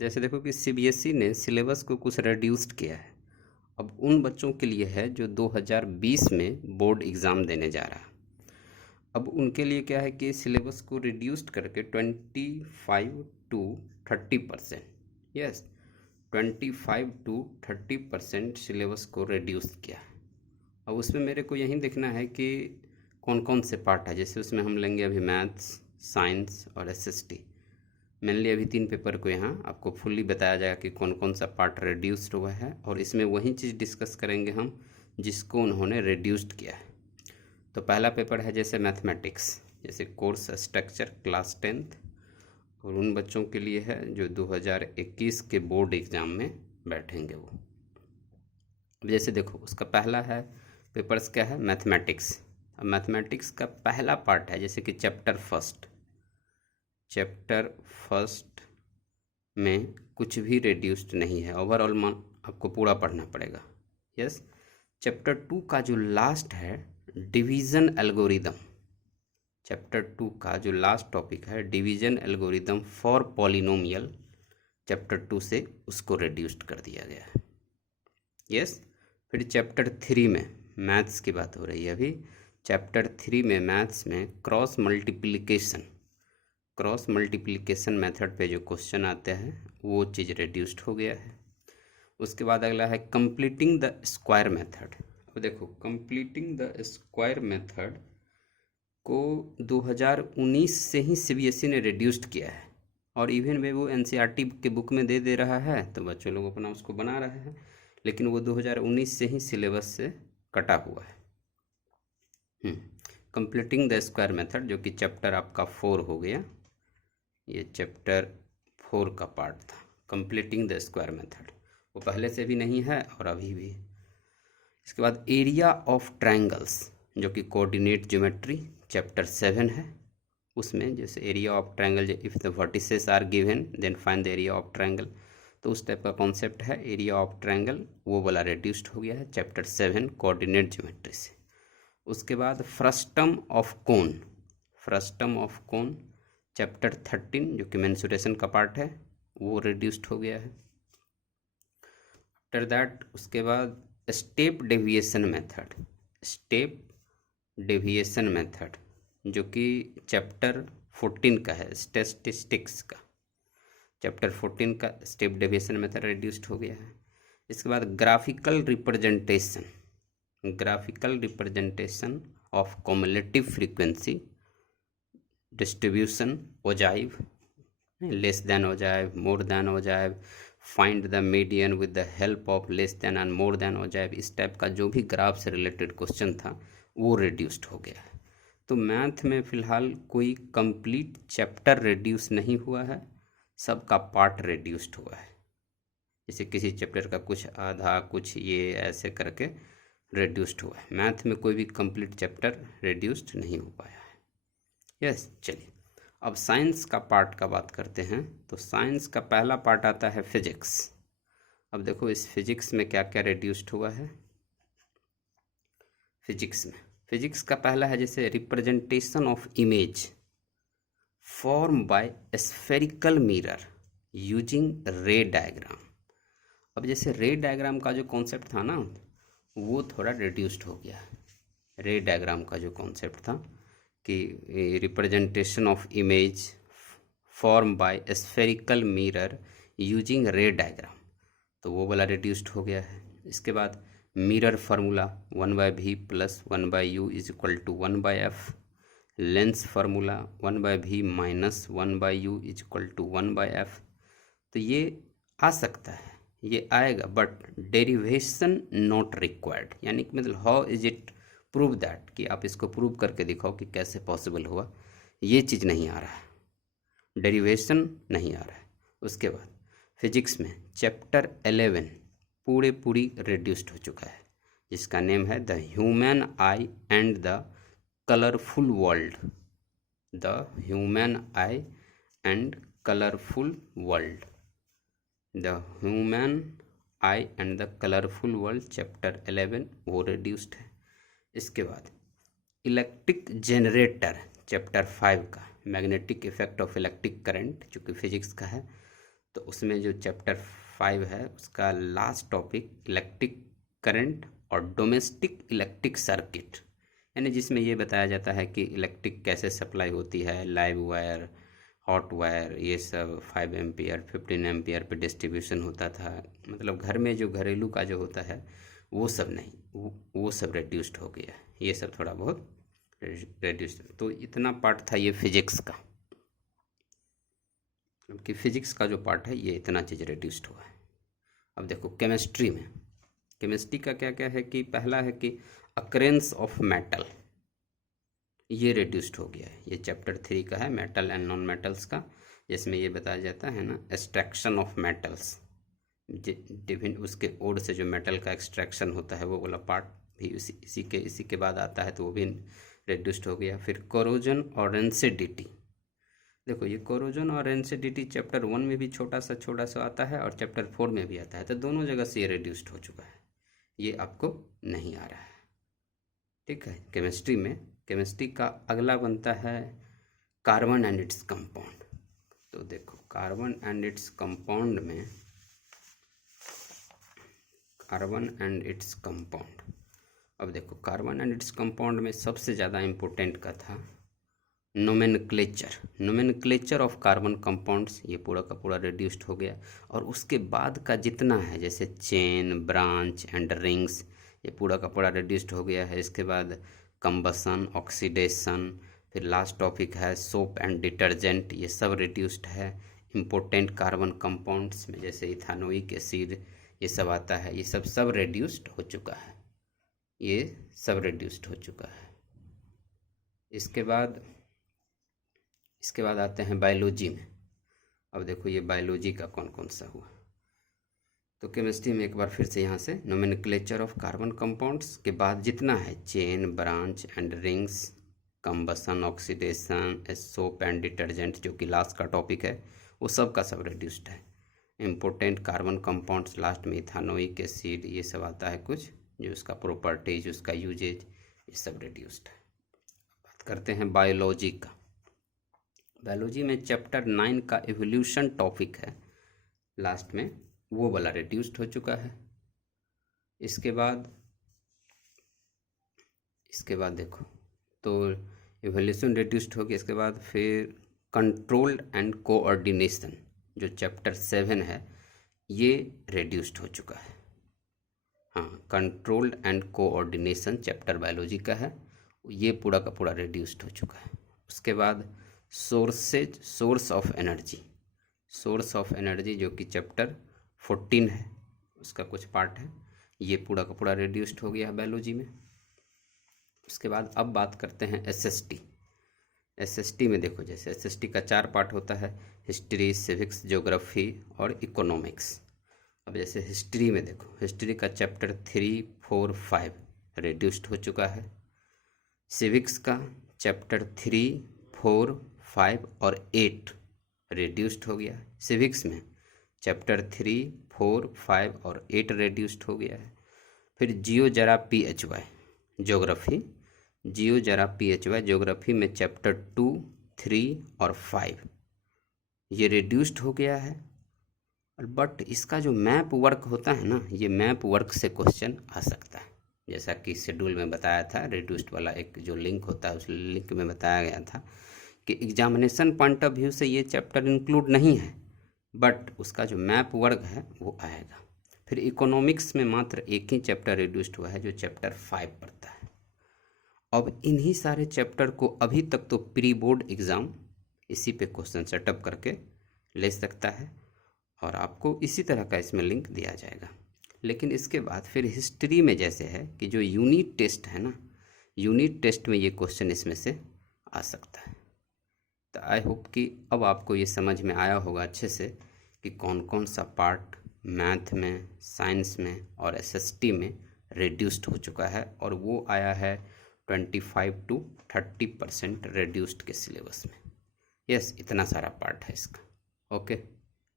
जैसे देखो कि सीबीएसई ने सिलेबस को कुछ रिड्यूस्ड किया है। अब उन बच्चों के लिए है जो 2020 में बोर्ड एग्ज़ाम देने जा रहा है। अब उनके लिए क्या है कि सिलेबस को रिड्यूस्ड करके 25 to 30%, यस, 25 to 30% सिलेबस को रिड्यूस किया है। अब उसमें मेरे को यही देखना है कि कौन कौन से पार्ट है। जैसे उसमें हम लेंगे अभी मैथ्स, साइंस और एसएसटी। मेनली अभी 3 पेपर को यहाँ आपको फुल्ली बताया जाएगा कि कौन कौन सा पार्ट रिड्यूस्ड हुआ है, और इसमें वही चीज़ डिस्कस करेंगे हम जिसको उन्होंने रिड्यूस्ड किया है। तो पहला पेपर है जैसे मैथमेटिक्स, जैसे कोर्स स्ट्रक्चर क्लास 10th, और उन बच्चों के लिए है जो 2021 के बोर्ड एग्ज़ाम में बैठेंगे वो। अब जैसे देखो उसका पहला है पेपर्स क्या है, मैथमेटिक्स। अब मैथमेटिक्स का पहला पार्ट है जैसे कि चैप्टर फर्स्ट में कुछ भी रिड्यूस्ड नहीं है, ओवरऑल मान आपको पूरा पढ़ना पड़ेगा। यस, चैप्टर 2 का जो लास्ट है डिवीज़न एल्गोरिदम, चैप्टर 2 का जो लास्ट टॉपिक है division algorithm for polynomial, chapter 2 से उसको रिड्यूस्ड कर दिया गया है। यस, फिर चैप्टर 3 में मैथ्स की बात हो रही है अभी। चैप्टर 3 में मैथ्स में क्रॉस मल्टीप्लिकेशन मेथड पे जो क्वेश्चन आते हैं वो चीज़ रिड्यूस्ड हो गया है। उसके बाद अगला है कंप्लीटिंग द स्क्वायर मेथड। अब देखो कंप्लीटिंग द स्क्वायर मेथड को 2019 से ही सीबीएसई ने रिड्यूस्ड किया है, और इवन वे वो एनसीईआरटी के बुक में दे रहा है तो बच्चों लोग अपना उसको बना रहे हैं, लेकिन वो 2019 से ही सिलेबस से कटा हुआ है। कंप्लीटिंग द स्क्वायर मेथड जो कि चैप्टर आपका 4 हो गया, ये चैप्टर 4 का पार्ट था कंप्लीटिंग द स्क्वायर मेथड। वो पहले से भी नहीं है और अभी भी। इसके बाद एरिया ऑफ ट्रायंगल्स जो कि कोऑर्डिनेट ज्योमेट्री, चैप्टर 7 है। उसमें जैसे area of triangle, if the vertices are given then find the area of triangle, तो उस टाइप का कॉन्सेप्ट है एरिया ऑफ ट्रायंगल, वो वाला रिड्यूस्ड हो गया है चैप्टर 7 कोऑर्डिनेट ज्योमेट्री से। उसके बाद फ्रस्टम ऑफ कोन चैप्टर 13 जो कि मेंसुरेशन का पार्ट है वो रिड्यूस्ड हो गया है। आफ्टर दैट उसके बाद स्टेप डेविएशन मेथड जो कि चैप्टर 14 का है, स्टैटिस्टिक्स का, चैप्टर 14 का स्टेप डेविएशन मेथड रिड्यूस्ड हो गया है। इसके बाद graphical representation of cumulative frequency distribution, ogive, less than ogive, more than ogive, find the median with the help of less than and more than ogive, इस type का जो भी graph से रिलेटेड क्वेश्चन था वो रिड्यूस्ड हो गया है। तो मैथ में फ़िलहाल कोई कंप्लीट चैप्टर रिड्यूस नहीं हुआ है, सबका पार्ट रिड्यूस्ड हुआ है। जैसे किसी चैप्टर का कुछ आधा, कुछ ये ऐसे करके रिड्यूस्ड हुआ है। मैथ में कोई भी कंप्लीट चैप्टर रिड्यूस्ड नहीं हो पाया है। यस, चलिए अब साइंस का पार्ट का बात करते हैं। तो साइंस का पहला पार्ट आता है फिजिक्स। अब देखो इस फिजिक्स में क्या क्या रिड्यूस्ड हुआ है। फिजिक्स का पहला है जैसे representation of image form by spherical mirror using ray diagram. अब जैसे रे डायग्राम का जो कॉन्सेप्ट था ना वो थोड़ा रिड्यूस्ड हो गया। रे डायग्राम का जो कॉन्सेप्ट था कि representation of image form by spherical mirror using ray diagram, तो वो वाला रिड्यूस्ड हो गया है। इसके बाद mirror formula 1/v plus 1/u is equal to 1/f, lens formula 1/v minus 1/u is equal to 1/f। तो ये आ सकता है, ये आएगा, बट डेरिवेशन नॉट रिक्वायर्ड, यानी कि मतलब how is it prove that, कि आप इसको प्रूव करके दिखाओ कि कैसे पॉसिबल हुआ, ये चीज़ नहीं आ रहा है, डेरिवेशन नहीं आ रहा है। उसके बाद फिजिक्स में चैप्टर 11 पूरी रिड्यूस्ड हो चुका है, जिसका नेम है the human I and the colourful world, the human I and colourful world, the human I and the colourful world, chapter 11 वो रिड्यूस्ड है। इसके बाद इलेक्ट्रिक जनरेटर चैप्टर 5 का magnetic effect of electric current जो कि physics का है, तो उसमें जो चैप्टर 5 है उसका लास्ट टॉपिक इलेक्ट्रिक करंट और डोमेस्टिक इलेक्ट्रिक सर्किट, यानी जिसमें ये बताया जाता है कि इलेक्ट्रिक कैसे सप्लाई होती है, लाइव वायर, हॉट वायर, ये सब 5 एम्पियर 15 एम्पियर पे डिस्ट्रीब्यूशन होता था। मतलब घर में जो घरेलू का जो होता है वो सब नहीं, वो सब रेड्यूस्ड हो गया, ये सब थोड़ा बहुत रेड्यूस्ड। तो इतना पार्ट था ये फिजिक्स का, कि फिजिक्स का जो पार्ट है ये इतना चीज़ रेड्यूस्ड हुआ है। अब देखो केमिस्ट्री में, केमिस्ट्री का क्या क्या है कि पहला है कि अकरेंस ऑफ मेटल, ये रेड्यूस्ड हो गया है। ये चैप्टर 3 का है, मेटल एंड नॉन मेटल्स का, जिसमें ये बताया जाता है ना एक्सट्रैक्शन ऑफ मेटल्स, डिफिन उसके ओड से जो मेटल का एक्सट्रैक्शन होता है वो वाला पार्ट भी इसी के बाद आता है, तो वो भी रेड्यूस्ड हो गया। फिर कोरोजन और रेंसिडिटी, देखो ये कोरोजन और रेंसिडिटी चैप्टर 1 में भी छोटा सा आता है और चैप्टर 4 में भी आता है, तो दोनों जगह से ये रेड्यूस्ड हो चुका है, ये आपको नहीं आ रहा है। ठीक है, केमिस्ट्री में, केमिस्ट्री का अगला बनता है कार्बन एंड इट्स कंपाउंड। तो देखो कार्बन एंड इट्स कंपाउंड में, कार्बन एंड इट्स कंपाउंड, अब देखो कार्बन एंड इट्स कंपाउंड में सबसे ज़्यादा इम्पोर्टेंट का था नोमेनक्लेचर ऑफ कार्बन कंपाउंड्स, ये पूरा का पूरा रिड्यूस्ड हो गया। और उसके बाद का जितना है जैसे चेन, ब्रांच एंड रिंग्स, ये पूरा का पूरा रिड्यूस्ड हो गया है। इसके बाद कंबसन, ऑक्सीडेशन, फिर लास्ट टॉपिक है सोप एंड डिटर्जेंट, ये सब रिड्यूस्ड है। इम्पोर्टेंट कार्बन कंपाउंड्स में जैसे इथानोइक एसिड, ये सब आता है, ये सब रिड्यूस्ड हो चुका है, ये सब रिड्यूस्ड हो चुका है। इसके बाद आते हैं बायोलॉजी में। अब देखो ये बायोलॉजी का कौन कौन सा हुआ, तो केमिस्ट्री में एक बार फिर से यहाँ से नोमेनक्लेचर ऑफ कार्बन कंपाउंड्स के बाद जितना है chain, branch and rings, combustion, oxidation, soap and detergent, जो कि लास्ट का टॉपिक है, वो सब का सब रिड्यूस्ड है। इम्पोर्टेंट कार्बन कंपाउंड्स लास्ट में इथानोइक एसिड, ये सब आता है कुछ, जो उसका प्रॉपर्टीज, उसका यूजेज, ये सब रिड्यूस्ड है। बात करते हैं बायोलॉजी का। बायोलॉजी में चैप्टर 9 का एवोल्यूशन टॉपिक है लास्ट में, वो वाला रिड्यूस्ड हो चुका है। इसके बाद देखो तो एवोल्यूशन रिड्यूस्ड हो गया। इसके बाद फिर कंट्रोल्ड एंड कोऑर्डिनेशन, जो चैप्टर 7 है, ये रिड्यूस्ड हो चुका है। हाँ, controlled and coordination chapter biology का है, ये पूरा का पूरा रिड्यूस्ड हो चुका है। उसके बाद सोर्स ऑफ एनर्जी, जो कि चैप्टर 14 है, उसका कुछ पार्ट है, ये पूरा का पूरा रिड्यूस्ड हो गया है बायोलॉजी में। उसके बाद अब बात करते हैं एसएसटी में। देखो जैसे एसएसटी का 4 पार्ट होता है, हिस्ट्री, सिविक्स, ज्योग्राफी और इकोनॉमिक्स। अब जैसे हिस्ट्री में देखो, हिस्ट्री का चैप्टर 3, 4, 5 रिड्यूस्ड हो चुका है। सिविक्स का चैप्टर 3, 4, 5 और 8 रिड्यूस्ड हो गया है। सिविक्स में चैप्टर 3, 4, 5 और 8 रिड्यूस्ड हो गया है। फिर जियो जरा PHY ज्योग्राफी में चैप्टर 2, 3 और 5 ये रिड्यूस्ड हो गया है। बट इसका जो मैप वर्क होता है ना, ये मैप वर्क से क्वेश्चन आ सकता है, जैसा कि शेड्यूल में बताया था, रिड्यूस्ड वाला एक जो लिंक होता है उस लिंक में बताया गया था कि एग्जामिनेशन पॉइंट ऑफ व्यू से ये चैप्टर इंक्लूड नहीं है, बट उसका जो मैप वर्क है वो आएगा। फिर इकोनॉमिक्स में मात्र एक ही चैप्टर रिड्यूस्ड हुआ है, जो चैप्टर 5 पढ़ता है। अब इन्हीं सारे चैप्टर को अभी तक तो प्री बोर्ड एग्ज़ाम इसी पे क्वेश्चन सेटअप करके ले सकता है, और आपको इसी तरह का इसमें लिंक दिया जाएगा। लेकिन इसके बाद फिर हिस्ट्री में जैसे है कि जो यूनिट टेस्ट है ना, यूनिट टेस्ट में ये क्वेश्चन इसमें से आ सकता है। तो आई होप कि अब आपको ये समझ में आया होगा अच्छे से कि कौन कौन सा पार्ट मैथ में, साइंस में और एसएसटी में रिड्यूस्ड हो चुका है, और वो आया है 25 to 30% रिड्यूस्ड के सिलेबस में। यस, इतना सारा पार्ट है इसका। ओके।